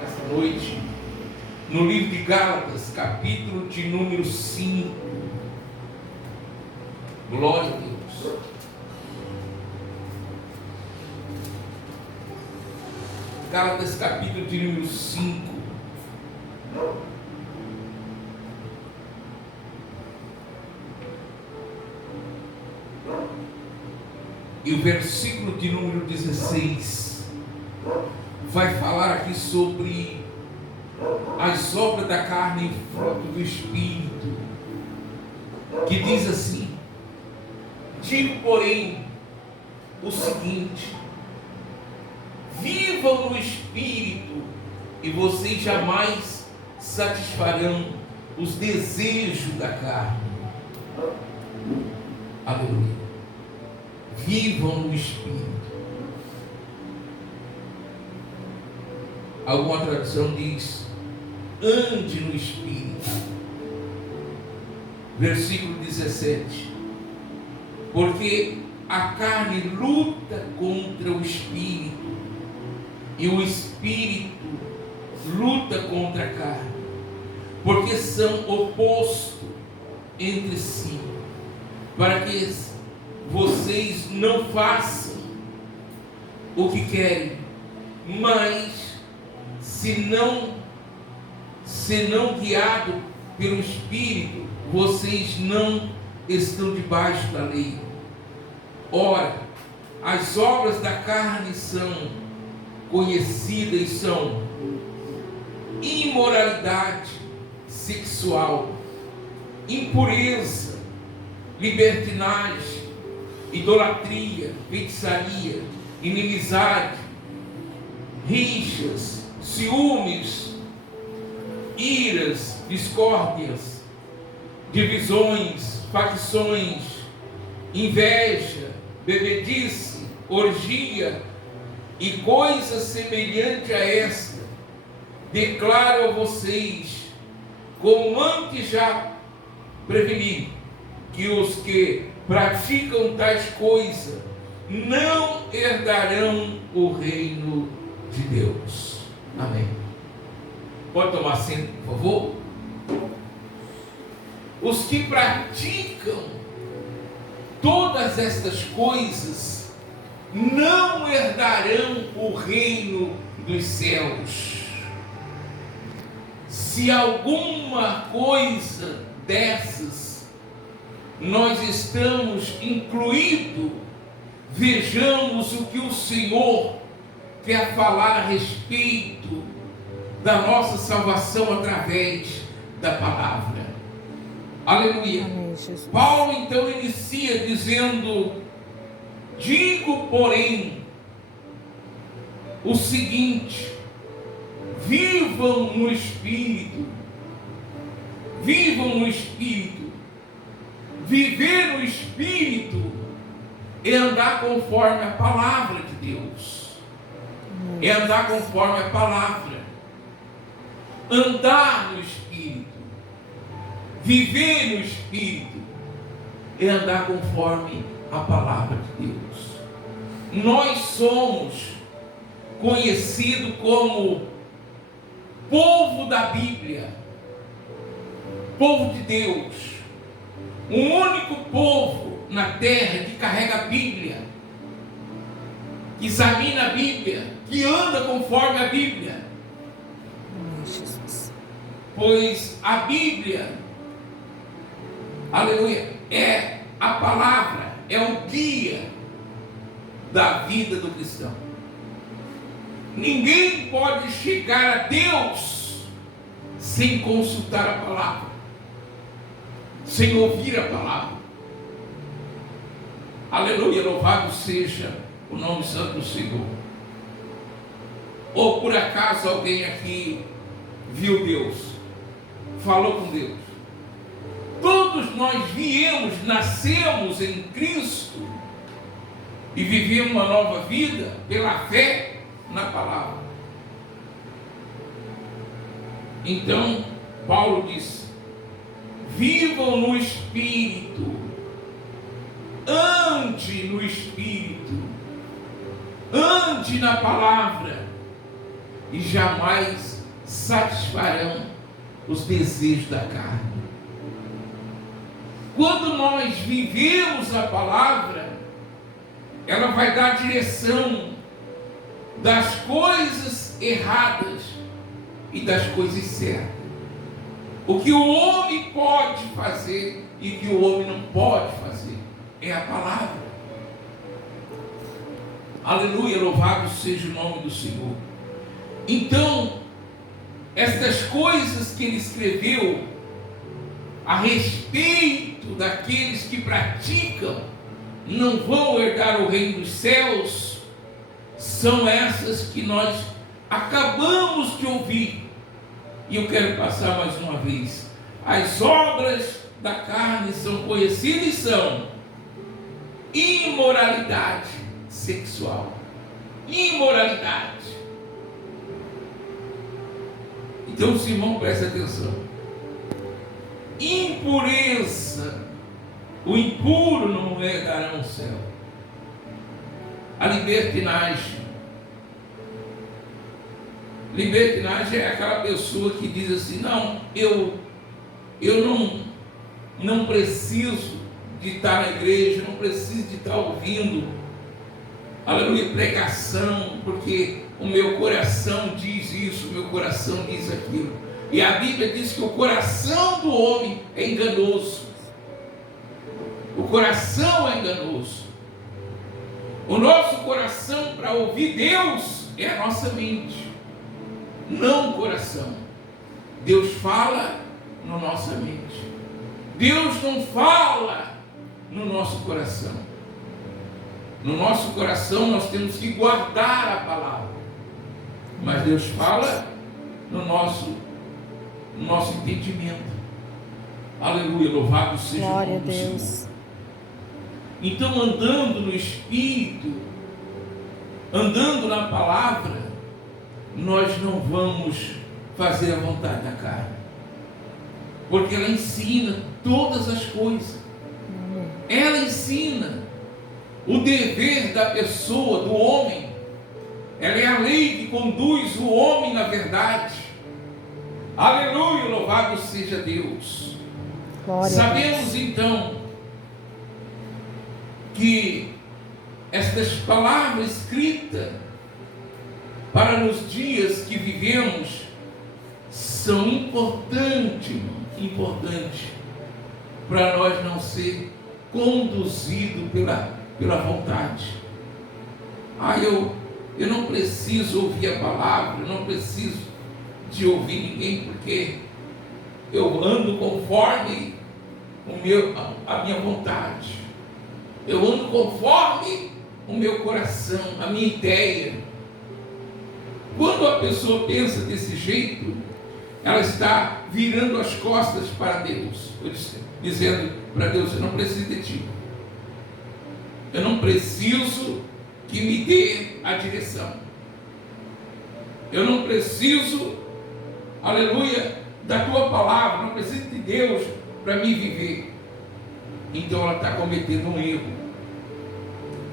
Esta noite, no livro de Gálatas, capítulo de número 5. Glória a Deus. Gálatas, capítulo de número 5. E o versículo de número 16 vai falar aqui sobre as obras da carne e fruto do Espírito, que diz assim: digo, porém, o seguinte: vivam no Espírito, e vocês jamais satisfarão os desejos da carne. Aleluia. Vivam no Espírito. Alguma tradução diz: ande no Espírito. Versículo 17: porque a carne luta contra o Espírito, e o Espírito luta contra a carne, porque são opostos entre si, para que vocês não façam o que querem, mas se não guiado pelo Espírito, vocês não estão debaixo da lei. Ora, as obras da carne são conhecidas e são imoralidade sexual, impureza, libertinagem, idolatria, feitiçaria, inimizade, rixas, ciúmes, iras, discórdias, divisões, facções, inveja, bebedice, orgia e coisas semelhantes a esta. Declaro a vocês, como antes já preveni, que os que praticam tais coisas não herdarão o reino de Deus. Amém. Pode tomar assento, por favor? Os que praticam todas estas coisas não herdarão o reino dos céus. Se alguma coisa dessas nós estamos incluídos, vejamos o que o Senhor quer falar a respeito da nossa salvação através da palavra. Aleluia. Amém, Paulo então inicia dizendo: digo, porém, o seguinte: vivam no Espírito. Vivam no Espírito. Viver no Espírito é andar conforme a palavra de Deus. É andar conforme a palavra. Andar no Espírito. Viver no Espírito é andar conforme a palavra de Deus. Nós somos conhecidos como povo da Bíblia, povo de Deus, o único povo na terra que carrega a Bíblia, que examina a Bíblia, que anda conforme a Bíblia. Pois a Bíblia, aleluia, é a palavra, é o guia da vida do cristão. Ninguém pode chegar a Deus sem consultar a palavra, sem ouvir a palavra. Aleluia, louvado seja o nome santo do Senhor. Ou por acaso alguém aqui viu Deus, falou com Deus? Todos nós viemos, nascemos em Cristo e vivemos uma nova vida pela fé na palavra. Então, Paulo diz: vivam no Espírito, ande no Espírito, ande na palavra, e jamais satisfarão os desejos da carne. Quando nós vivemos a palavra, ela vai dar direção das coisas erradas e das coisas certas. O que o homem pode fazer e o que o homem não pode fazer é a palavra. Aleluia, louvado seja o nome do Senhor. Então, estas coisas que ele escreveu a respeito daqueles que praticam não vão herdar o reino dos céus, são essas que nós acabamos de ouvir. E eu quero passar mais uma vez. As obras da carne são conhecidas e são imoralidade sexual. Imoralidade. Então, Simão, preste atenção. Impureza. O impuro não herdará o céu. A libertinagem. Libertinagem é aquela pessoa que diz assim: não, eu não preciso de estar na igreja, não preciso de estar ouvindo, aleluia, pregação, porque o meu coração diz isso, o meu coração diz aquilo. E a Bíblia diz que o coração do homem é enganoso. O coração é enganoso. O nosso coração para ouvir Deus é a nossa mente, não o coração. Deus fala na nossa mente. Deus não fala no nosso coração. No nosso coração nós temos que guardar a palavra, mas Deus fala no nosso entendimento. Aleluia, louvado seja o nome do Senhor. Então, andando no Espírito, andando na palavra, nós não vamos fazer a vontade da carne, porque ela ensina todas as coisas. Ela ensina o dever da pessoa, do homem. Ela é a lei que conduz o homem na verdade. Aleluia, louvado seja Deus. Sabemos então que estas palavras escritas para nos dias que vivemos são importantes, irmão, importantes, para nós não ser conduzido pela vontade. Eu não preciso ouvir a palavra, eu não preciso de ouvir ninguém, porque eu ando conforme a minha vontade. Eu ando conforme o meu coração, a minha ideia. Quando a pessoa pensa desse jeito, ela está virando as costas para Deus, dizendo para Deus: eu não preciso de ti, eu não preciso que me dê a direção, eu não preciso, aleluia, da tua palavra, não preciso de Deus para me viver. Então ela está cometendo um erro,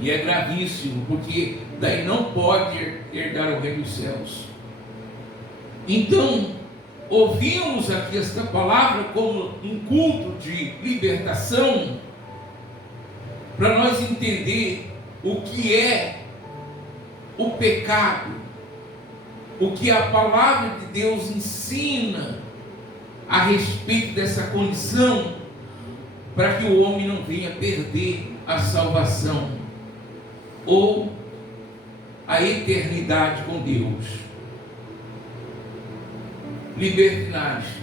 e é gravíssimo, porque daí não pode herdar o reino dos céus. Então, ouvimos aqui esta palavra como um culto de libertação, para nós entender o que é o pecado, o que a palavra de Deus ensina a respeito dessa condição, para que o homem não venha perder a salvação ou a eternidade com Deus. Libertinagem,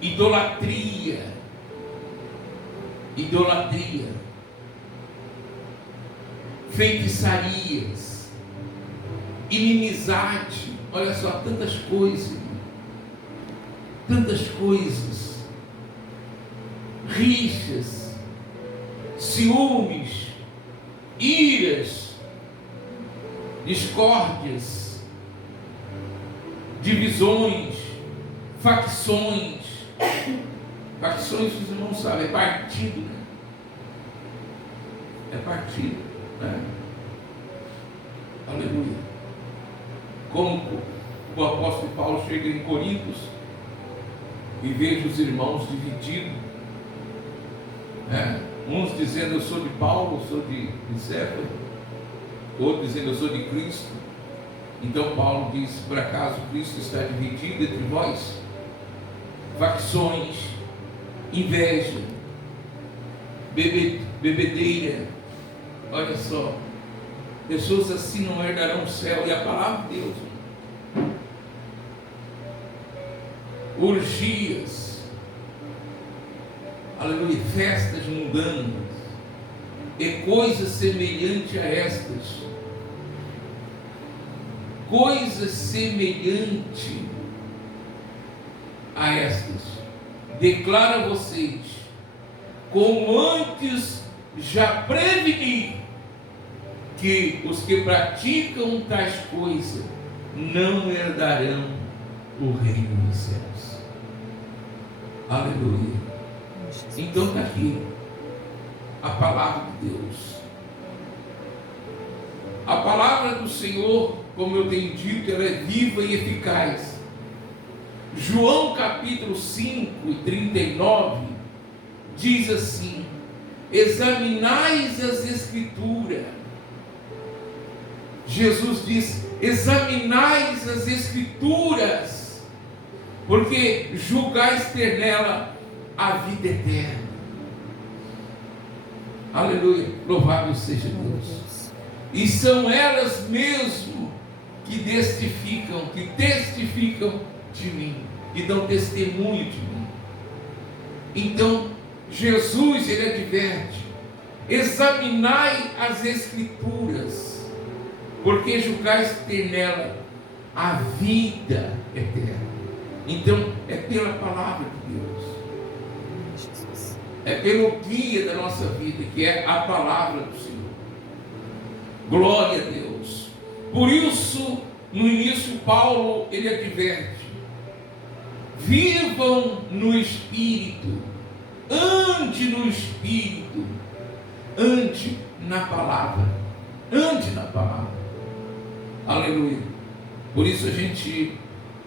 idolatria, feitiçarias, inimizade, olha só, tantas coisas, rixas, ciúmes, iras, discórdias, divisões, facções. Facções, os irmãos sabem, é partido, né? É partido, né? Aleluia. como o apóstolo Paulo chega em Coríntios e veja os irmãos divididos, uns dizendo eu sou de Paulo, eu sou de Céfas, outros dizendo eu sou de Cristo. Então Paulo diz: por acaso Cristo está dividido entre vós? Facções, inveja, bebedeira, olha só, pessoas assim não herdarão o céu. E a palavra de Deus, orgias, aleluia, festas mundanas e coisas semelhantes a estas, coisas semelhantes a estas, declaro a vocês, como antes já preveni, que os que praticam tais coisas não herdarão o reino dos céus. Aleluia. Então está aqui a palavra de Deus. A palavra do Senhor, como eu tenho dito, ela é viva e eficaz. João capítulo 5 e 39 diz assim: examinais as Escrituras. Jesus diz: examinais as Escrituras, porque julgais ter nela a vida eterna. Aleluia, louvado seja Deus. E são elas mesmo que testificam de mim, e dão testemunho de mim. Então Jesus, ele adverte: examinai as Escrituras, porque julgais ter nela a vida eterna. Então é pela palavra de Deus, é pelo guia da nossa vida, que é a palavra do Senhor. Glória a Deus. Por isso, no início, Paulo, ele adverte: vivam no Espírito, ande no Espírito, ande na palavra, ande na palavra. Aleluia. Por isso a gente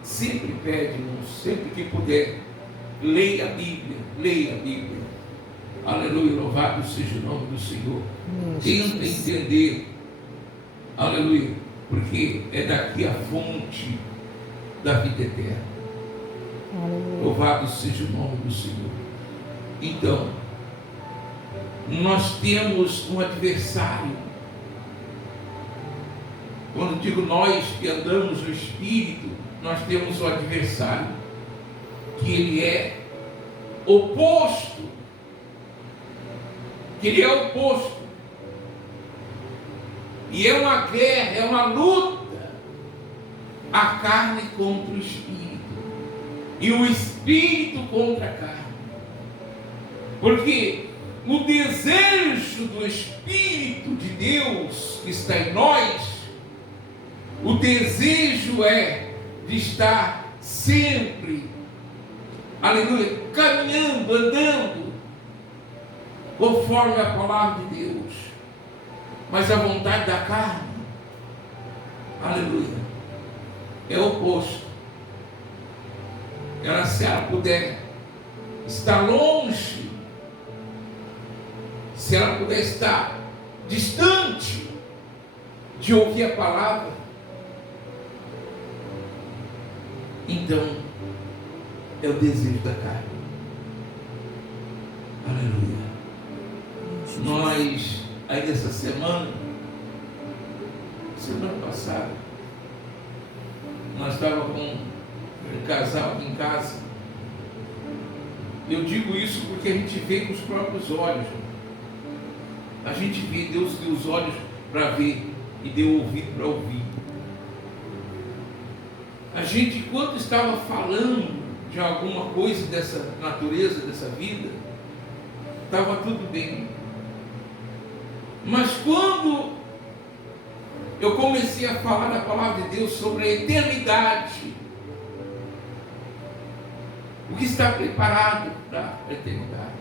sempre pede, sempre que puder, leia a Bíblia, leia a Bíblia. Aleluia, louvado seja o nome do Senhor. Tenta entender, aleluia, porque é daqui a fonte da vida eterna. Aleluia. Louvado seja o nome do Senhor. Então, nós temos um adversário. Quando digo nós que andamos no Espírito, nós temos um adversário, que ele é oposto, e é uma guerra, é uma luta, a carne contra o Espírito, e o Espírito contra a carne, porque o desejo do Espírito de Deus que está em nós, o desejo é de estar sempre, aleluia, caminhando, andando conforme a palavra de Deus. Mas a vontade da carne, aleluia, é o oposto. Ela, se ela puder estar longe, se ela puder estar distante de ouvir a palavra, então é o desejo da carne. Aleluia. Nós, aí nessa semana passada, nós estávamos com um casal aqui em casa. Eu digo isso porque a gente vê com os próprios olhos. A gente vê, Deus deu os olhos para ver e deu o ouvido para ouvir. A gente, enquanto estava falando de alguma coisa dessa natureza, dessa vida, estava tudo bem. Mas quando eu comecei a falar da palavra de Deus sobre a eternidade, o que está preparado para a eternidade,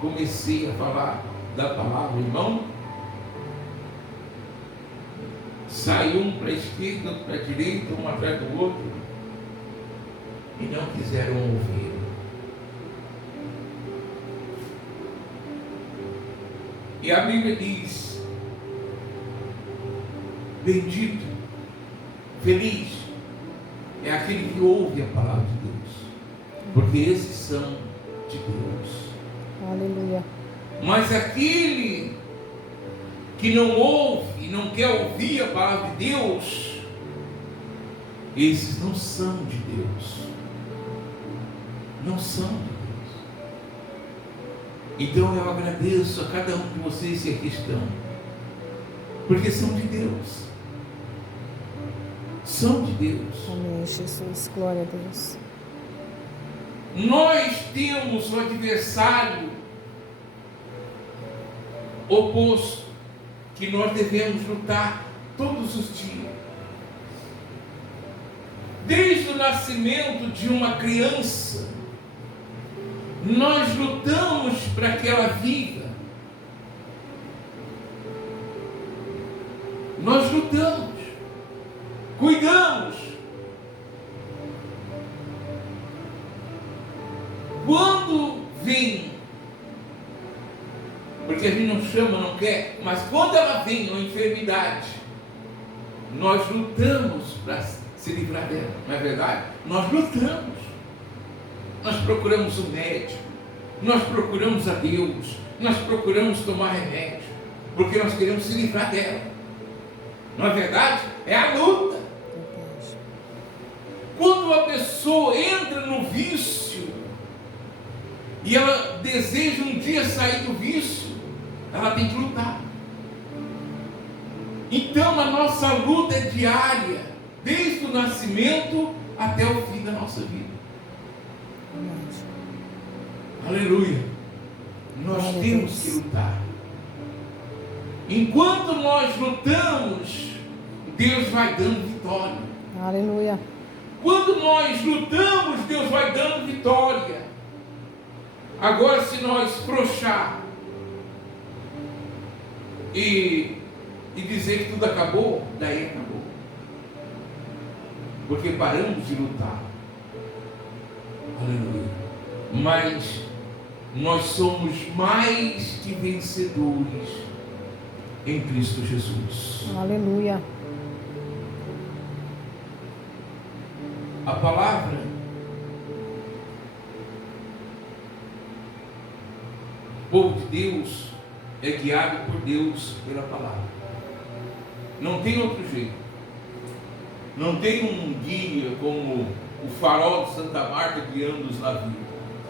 comecei a falar da palavra, irmão. sai um para a esquerda, outro para a direita, um atrás do outro, e não quiseram ouvir. E a Bíblia diz: bendito, feliz é aquele que ouve a palavra de Deus, porque esses são de Deus. Aleluia. Mas aquele que não ouve e não quer ouvir a palavra de Deus, esses não são de Deus. Não são de Deus. Então eu agradeço a cada um de vocês que aqui estão, porque são de Deus. São de Deus. Amém, Jesus. Glória a Deus. Nós temos um adversário oposto que nós devemos lutar todos os dias. Desde o nascimento de uma criança, nós lutamos para que ela viva. Nós lutamos, cuidamos. Quando vem, porque a gente não chama, não quer, mas quando ela vem uma enfermidade, nós lutamos para se livrar dela, não é verdade? Nós lutamos, nós procuramos o médico, nós procuramos a Deus, nós procuramos tomar remédio, porque nós queremos se livrar dela, não é verdade? É a luta. Quando uma pessoa entra no vício e ela deseja um dia sair do vício, ela tem que lutar. Então a nossa luta é diária, desde o nascimento até o fim da nossa vida. Aleluia. Nós temos que lutar. Enquanto nós lutamos, Deus vai dando vitória. Aleluia. Quando nós lutamos, Deus vai dando vitória. Agora, se nós frouxar e dizer que tudo acabou, daí acabou. Porque paramos de lutar. Aleluia. Mas nós somos mais que vencedores em Cristo Jesus. Aleluia. A palavra o povo de Deus é guiado por Deus pela palavra. Não tem outro jeito. Não tem um guia como o farol de Santa Marta guiando os navios.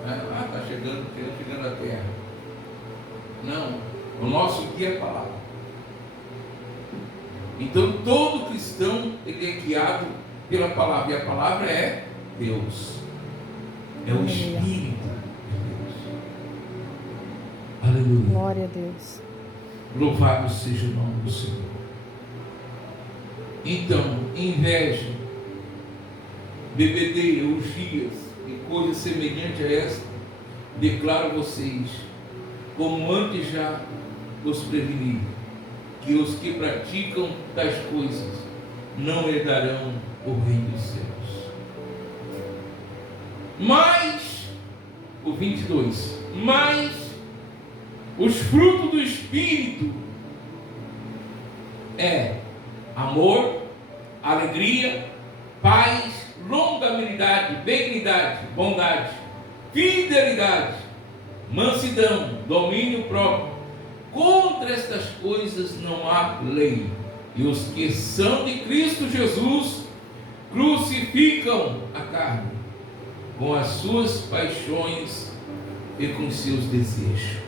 Está chegando à terra. Não. O nosso guia é a palavra. Então todo cristão ele é guiado pela palavra. E a palavra é Deus. É o Espírito de Deus. Aleluia. Glória a Deus. Louvado seja o nome do Senhor. Então, inveja, bebedeira, orgias e coisas semelhantes a esta, declaro a vocês, como antes já os preveni, que os que praticam tais coisas não herdarão o reino dos céus. Mas, o 22, mas os frutos do Espírito é amor, alegria, paz, longanimidade, benignidade, bondade, fidelidade, mansidão, domínio próprio. Contra estas coisas não há lei. E os que são de Cristo Jesus crucificam a carne com as suas paixões e com seus desejos.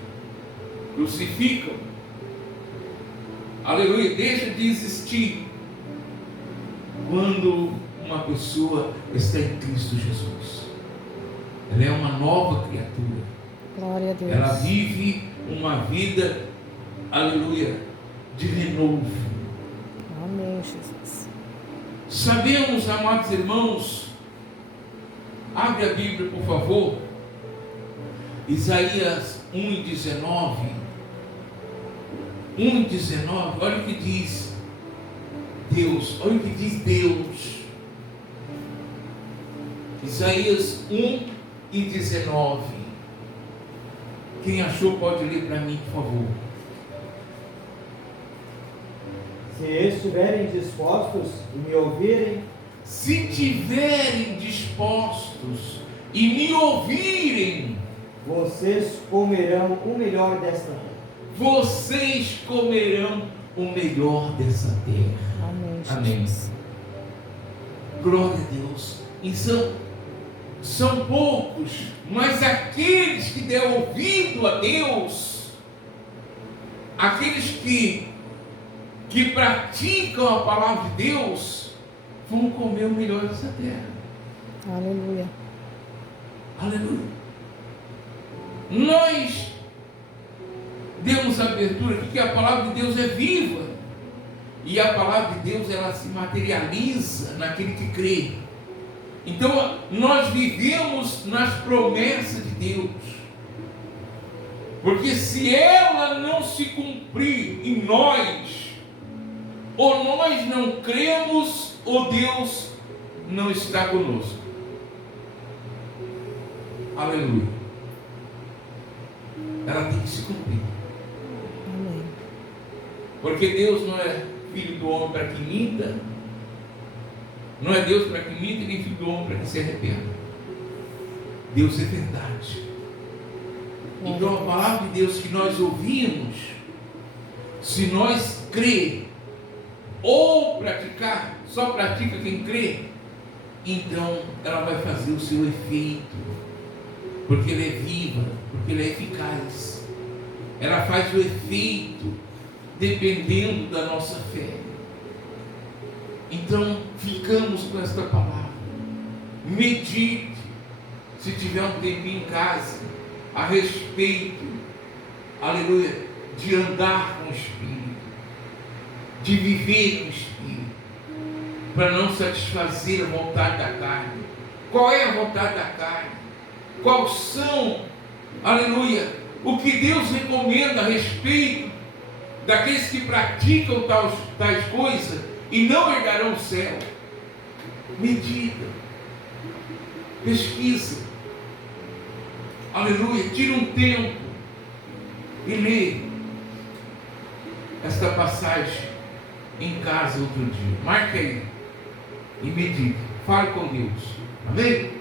Crucificam. Aleluia. Deixa de existir quando uma pessoa está em Cristo Jesus. Ela é uma nova criatura. Glória a Deus. Ela vive uma vida, aleluia, de renovo. Amém, Jesus. Sabemos, amados irmãos, abre a Bíblia, por favor, Isaías 1:19. 1:19, olha o que diz: Deus, olha o que diz Deus. Isaías 1:19. Quem achou pode ler para mim, por favor. Se estiverem dispostos e me ouvirem, Se tiverem dispostos e me ouvirem, vocês comerão o melhor desta terra. vocês comerão o melhor dessa terra. Amém, Amém. Jesus. Glória a Deus. E são poucos, mas aqueles que der ouvido a Deus, aqueles que praticam a palavra de Deus, vão comer o melhor dessa terra. Aleluia. Aleluia. Nós demos abertura aqui que a palavra de Deus é viva. E a palavra de Deus, ela se materializa naquele que crê. Então, nós vivemos nas promessas de Deus. Porque se ela não se cumprir em nós, ou nós não cremos, ou Deus não está conosco. Aleluia. Ela tem que se cumprir. Amém. Porque Deus não é filho do homem para que minta, não é Deus para que minta, nem filho do homem para que se arrependa. Deus é verdade. Então a palavra de Deus que nós ouvimos, se nós crer ou praticar, só pratica quem crê, então ela vai fazer o seu efeito, porque ela é viva, porque ela é eficaz. Ela faz o efeito dependendo da nossa fé. Então ficamos com esta palavra. Medite, se tiver um tempinho em casa, a respeito, aleluia, de andar com o Espírito, de viver com o Espírito, para não satisfazer a vontade da carne. Qual é a vontade da carne? Quais são, aleluia, o que Deus recomenda a respeito daqueles que praticam tais coisas e não herdarão o céu? Medita, pesquisa, aleluia, tira um tempo e lê esta passagem em casa outro dia. Marque aí e medite, fale com Deus. Amém?